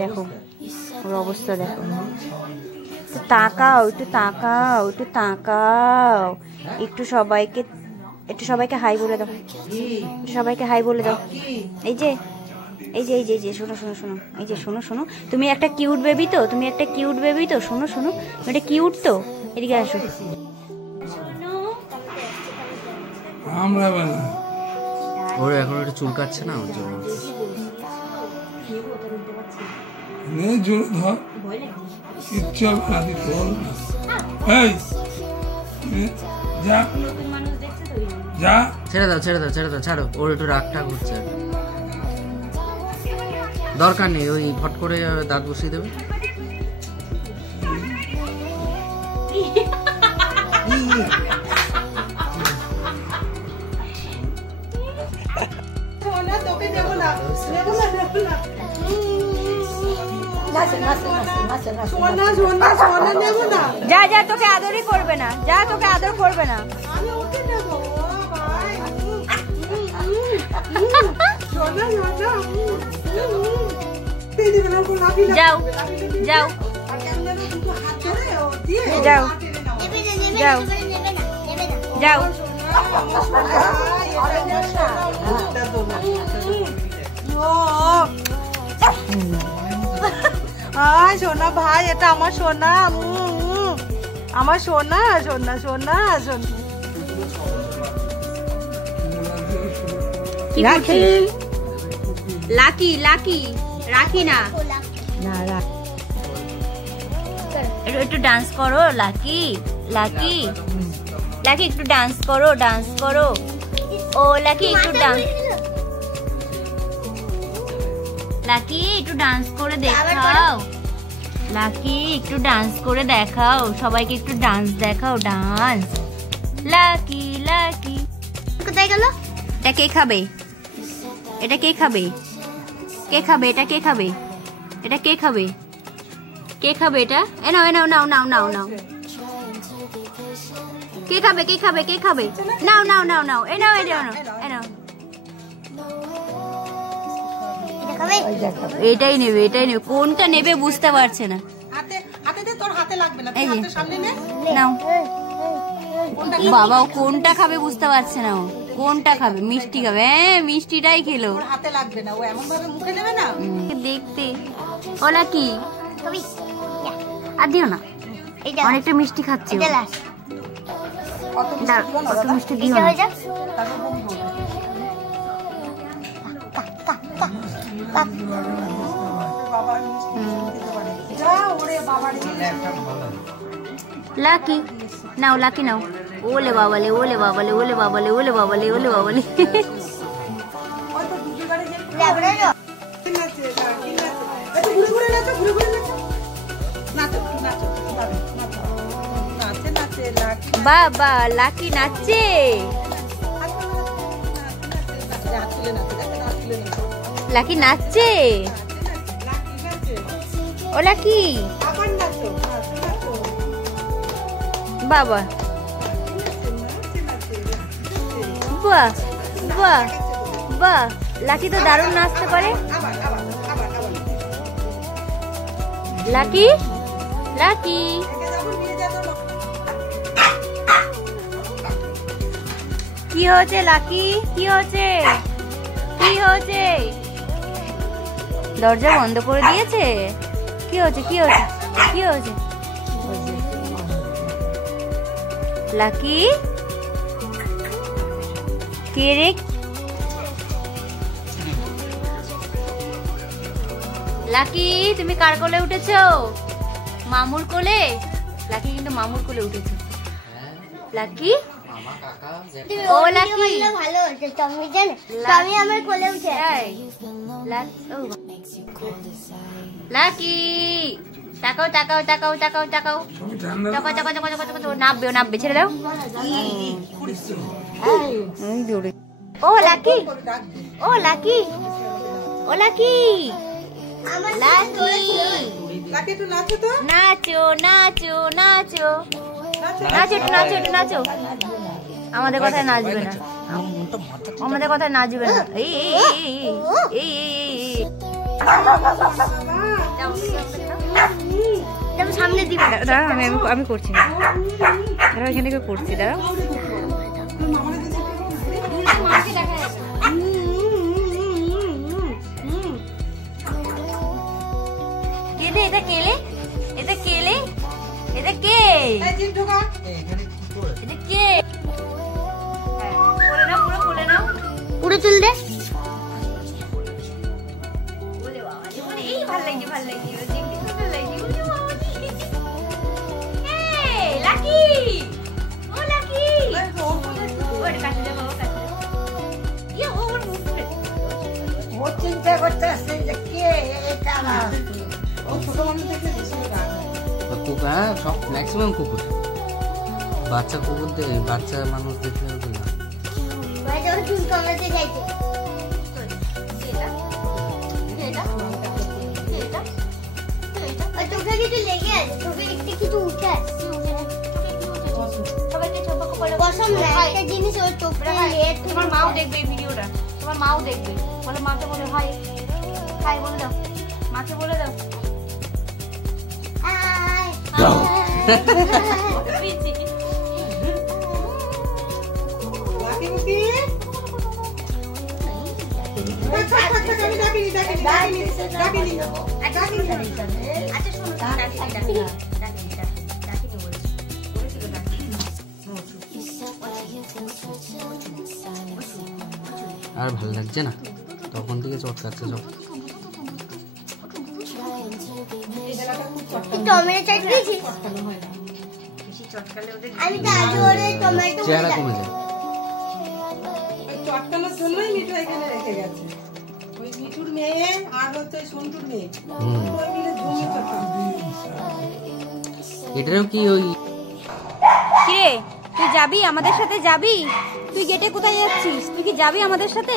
দেখো ওর অবস্থা দেখো। তাকাও, একটু তাকাও, একটু তাকাও, একটু সবাইকে হাই বলে দাও, সবাইকে হাই বলে দাও। এই যে এই যে এই যে এই যে শোনো শোনো শোনো, এই যে শোনো শোনো, তুমি একটা কিউট বেবি তো, তুমি একটা কিউট বেবি তো, শোনো শোনো, এটা কিউট তো, এদিকে আসো। ওর এখন একটু চুল কাটছে না, ওর জন্য ছেড়ে দাও ছেড়ে দাও ছেড়ে দাও, ছাড়ো, ওর একটু রাগ টাগ হচ্ছে, দরকার নেই, ওই ফট করে দাঁত বসিয়ে দেবে। যা যা, তোকে আদরই করবে না, যা, তোকে আদর করবে না। যাও যাও যাও যাও যাও। সোনা ভাই, এটা আমার সোনা, আমার সোনা সোনা সোনা সোনা। লাকি লাকি লাকি, রাখি না, একটু ডান্স করো লাকি, লাকি লাকি, একটু ডান্স করো, ডান্স করো। ও লাকি, একটু ডান্স, লাকি একটু ডান্স করে দেখাও, লাকি একটু ডান্স করে দেখাও, সবাইকে একটু ডান্স দেখাও, ডান্স। লাকি লাকি কোথায় গেল? এটা কে খাবে? এটা কে খাবে? কে খাবে? এটা কে খাবে? এটা কে খাবে? কে খাবে এটা? এ নাও, নাও নাও নাও নাও নাও। কে খাবে? কে খাবে? কে খাবে? নাও নাও নাও নাও, এ নাও, এ নাও, এ নাও। এটাই নেবে, এটাই নেবে, কোনটা নেবে বুঝতে পারছে না। নাও বাবা, ও কোনটা খাবে বুঝতে পারছে না, ও কোনটা খাবে, মিষ্টি খাবে, হ্যাঁ মিষ্টিটাই খেলো, হাতে লাগবে না, ও এমন ভাবে মুখে নেবে না দেখতে। ওলা কি আর দিও না, অনেকটা মিষ্টি খাচ্ছে, অত মিষ্টি দিও না। লাকি নাও, লাকি নাও। ওলে বাবালে, ওলে বাবালে, ওলে বাবালে, ওলে বাবালে, ওলে বাবালে। বাবা লাকি নাচছে, লাকি নাচছে, ও লাকি বাবা, বাহ বাহ বাহ, লাকি তো দারুণ নাচতে পারে। লাকি লাকি কি হয়েছে? লাকি কি হয়েছে? কি হয়েছে? দরজা বন্ধ করে দিয়েছে? কি হয়েছে? কি হয়েছে? কি হয়েছে? লাকি কে রে? লাকি তুমি কার কোলে উঠেছো? মামুর কোলে? লাকি কিন্তু মামুর কোলে উঠেছে। লাকি ও লাকি ভালো হচ্ছে, তুমি জানো আমি আমার কোলে উঠে লাকি। তাকাও তাকাও তাকাও তাকাও তাকাও, তাকাও তাকাও তাকাও তাকাও, নাববে নাববে, ছেড়ে দাও। ও লাকি, ও লাকি, ও লাকি, লাকি নাচো নাচো নাচো নাচো নাচো নাচো। আমাদের কথায় নাচবে না, আমাদের কথায় নাচবে না। এই এই এই এই সামনে দিবি। দাঁড়াও আমি করছি না, দাঁড়াও এখানে কেউ করছি, দাঁড়াও। কেলে এটা কেলে এটা কেলে এটা কে এটা কে? বলে নাও, পুরো বলে নাও, পুরো চুল দে। বলে বাবা রে, বলে এই ভালো লাগছে ভালো লাগছে, দেখতে সুন্দর লাগছে। বলে বাবা রে, এই লাকি, ও লাকি, ওর কাছে দে বাবা, কাছে দে। ইয়ে ওর মুখে ও চিন্তা করতেছে যে কে এটা আমার। ও ছোট মানুষ দেখে বেশি রাগ হয়। কুকুর সব ম্যাক্সিমাম কুকুর, বাচ্চা কুকুর বাচ্চা মানুষ দেখলে ওদের না। ভাই যখন চুল কামাতে যাইতে তোকে কিছু লেগে আছে, তোকে একটু কিছু উঠে আসছে। পছন্দ না একটা জিনিস ওর চোখটা নিয়ে। তোমার মাও দেখবে এই ভিডিওটা, তোমার মাও দেখবে। বলে মাকে বলে হাই হাই বলে দাও, মাকে বলে দাও হাই। লাকি মুকি আচ্ছা শোনো, আর ভালো লাগছে না, তখন থেকে চটকাচ্ছে সব। টমেটো চাট দিয়েছিস? আমি তো আজ ওরে টমেটো চেহারা কমে যায়। চটকানোর জন্যই মিঠু এখানে রেখে গেছে। ওই মিঠুর মেয়ে আর হচ্ছে সন্টুর মেয়ে, ওই মিলে জমিয়ে চটকানো। এটারও কি ওই কিরে তুই যাবি আমাদের সাথে? যাবি? তুই গেটে কোথায় যাচ্ছিস? তুই কি যাবি আমাদের সাথে?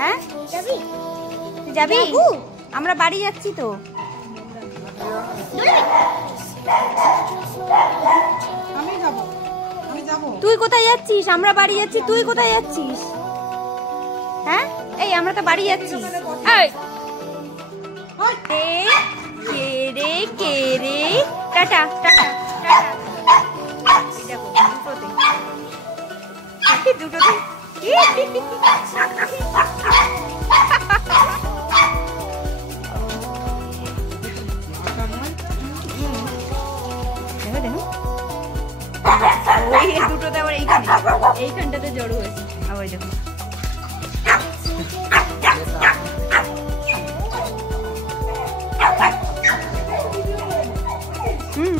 হ্যাঁ যাবি? তুই যাবি? আমরা বাড়ি যাচ্ছি তো। আমি যাবো, আমি যাবো। তুই কোথায় যাচ্ছিস? আমরা বাড়ি যাচ্ছি, তুই কোথায় যাচ্ছিস? হ্যাঁ এই আমরা তো বাড়ি যাচ্ছি। এই কে রে কে রে? Tata tata tata. দুটোতে দুটোতে আবার এইখানটাতে জড়ো হয়েছে আবার দেখো। হুম